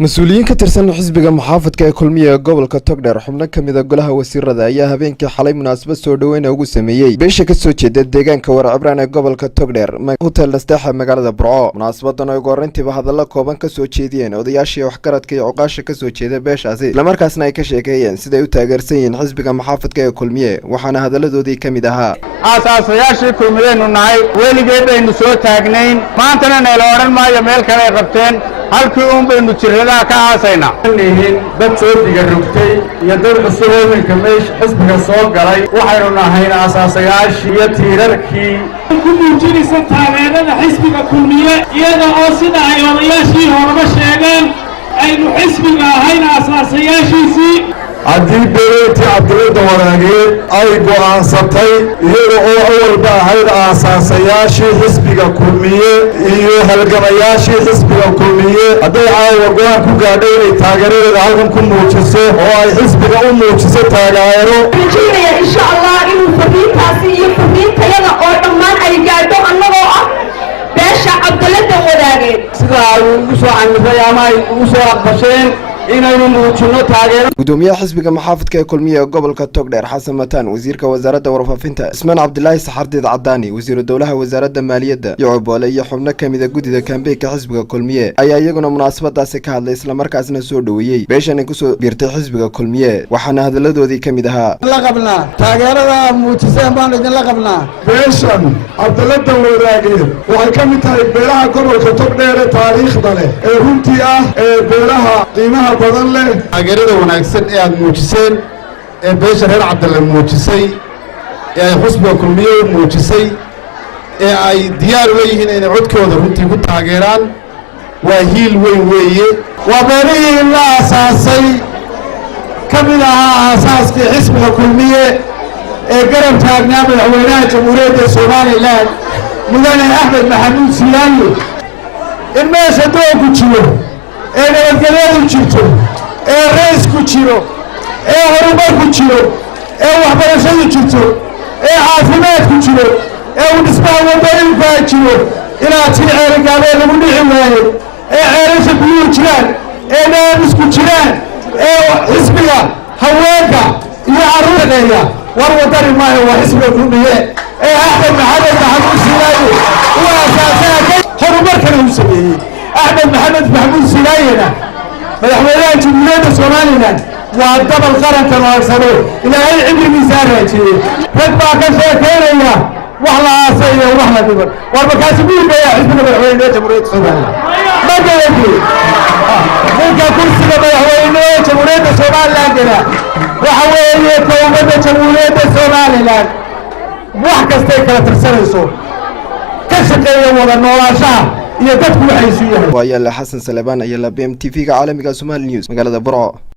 مسؤولين كترسن حزب محافظة كلمية Gobalka Togdheer xubno kamida golaha wasiirada ayaa habeenkii xalay munaasabad soo dhaweyn ugu sameeyay Beesha Kaso Jeeda Deeganka Cibraan ee Gobalka Togdheer hotel Dhawaynta magaalada Burco munaasabadan oo go'aantiiba hadallo kooban ka soo jeediyeen odayaashii wax qaradka iyo oqaasha ka soo jeeda beeshaasi la markaasna ay ka sheekeeyeen sida ay u taageersan yihiin xisbiga maxaafadka ee kulmiye waxaana hadaladoodii kamid ahaa aasaasyaashii kulmiyeenu nahay weligeed aynu soo taagnayn maantana la oran maayo meel kale ay qabteen halkii baynu jirada ka aasayna dad soo diga rugtay iyo dad cusub oo meesha xisbiga soo galay waxaynu nahay aasaasyaashii iyo tiirarkii ku muujinaysan taageerada xisbiga kulmiye iyada oo sida ay odayaashii horeba sheegeen aynu xisbiga ahayn aasaasyaashiisii haddii beelti cabdilada wanaageen ay go'aansatay iyada oo awalba ahayd aasaasyaashii xisbiga kulmiye iyo halgamayaashii xisbiga kulmiye hadday caawa go'aan ku gaadhay inay taageeradeeda halkan ku muujiso oo ay xisbiga u muujiso taageero insha Allah inuu fariintaasi iyo fariintayada oo dhammaan ay gaadho annagoo ah beesha cabdilada wanaageen sida ay ugu soo camiray ama ay ugu soo aqbasheen inaynu muujino taageero gudoomiyaha xisbiga maxaafadka kulmiye Gobalka Togdheer Xasan Mataan wasiirka wasaaradda warfaafinta Ismaan Cabdullaahi Saxardiid Cadaani wasiir dowlaha wasaaradda maaliyadda iyo boole iyo xubno kamida gudida kaambeynka xisbiga kulmiye ayaa iyaguna munaasabadaasi ka hadlay isla markaasna soo dhaweeyay beeshan ku soo biirtay xisbiga kulmiye waxaana hadaladoodii kamid ahaa la qabnaa taageerada muujiseen baan idin la qabnaa beeshan cabdilada wanaageen waxay kamid tahay beelaha Gobolka Togdheer taariikhda leh ee runtii ah ee beelaha qiimaha badan leh taageerada wanaagsan ee aad muujiseen ee beesha reer cabdillah muujisay ee ay xisbiga kulmiye muujisay ee ay diyaar u yihiin inay codkooda runtii ku taageeraan waa hiil weyn weeye waa beelihii la asaasay kamid ahaa aasaaskii xisbiga kulmiye ee garab taagnaa madaxweynaha jamhuuriyadda Soomaaliland mudane Axmed Maxamuud Siyaalo in meesha doonku jiro ee nabadgelyadu jirto ee raysku jiro ee horumarku jiro ee waxbarashadu jirto ee caafimaadku jiro ee u dhismaha wadooyinka jiro inaad si ceerigaabee lagu dhici waayo ee ceerasha biyuhu jiraan ee naamisku jiraan ee xisbiga haweenka iyo carruurteeya war wadani maayo waa xisbiga kulmiye ee Axmed Maxamuud Siyaalo uu aasaasay horumarkana uu sameeyey Axmed Maxamuud Siyaalo madaxweynaha jamhuuriyadda Soomaaliland waa dabal qaranka noocsano ilaahay cimrigiisa raajiyay rag baa ka sheekeynaya wax la aasay iyo wax la dhiban war markaas uu leeyahay xisbiga madaxweynaha jamhuuriyadda Soomaaliland magaalada ninka kursiga madaxweynaha jamhuuriyadda Soomaaliland waxa weeye dowladda jamhuuriyadda Soomaaliland wax kasta ay kala tirsanayso ka shaqeeya wada noolaanshaha iyo dadku waxay soo yahay Ayaanle Xasan Salebaan ayaa la BMTV-ga caalamiga Somali News magaalada Burco.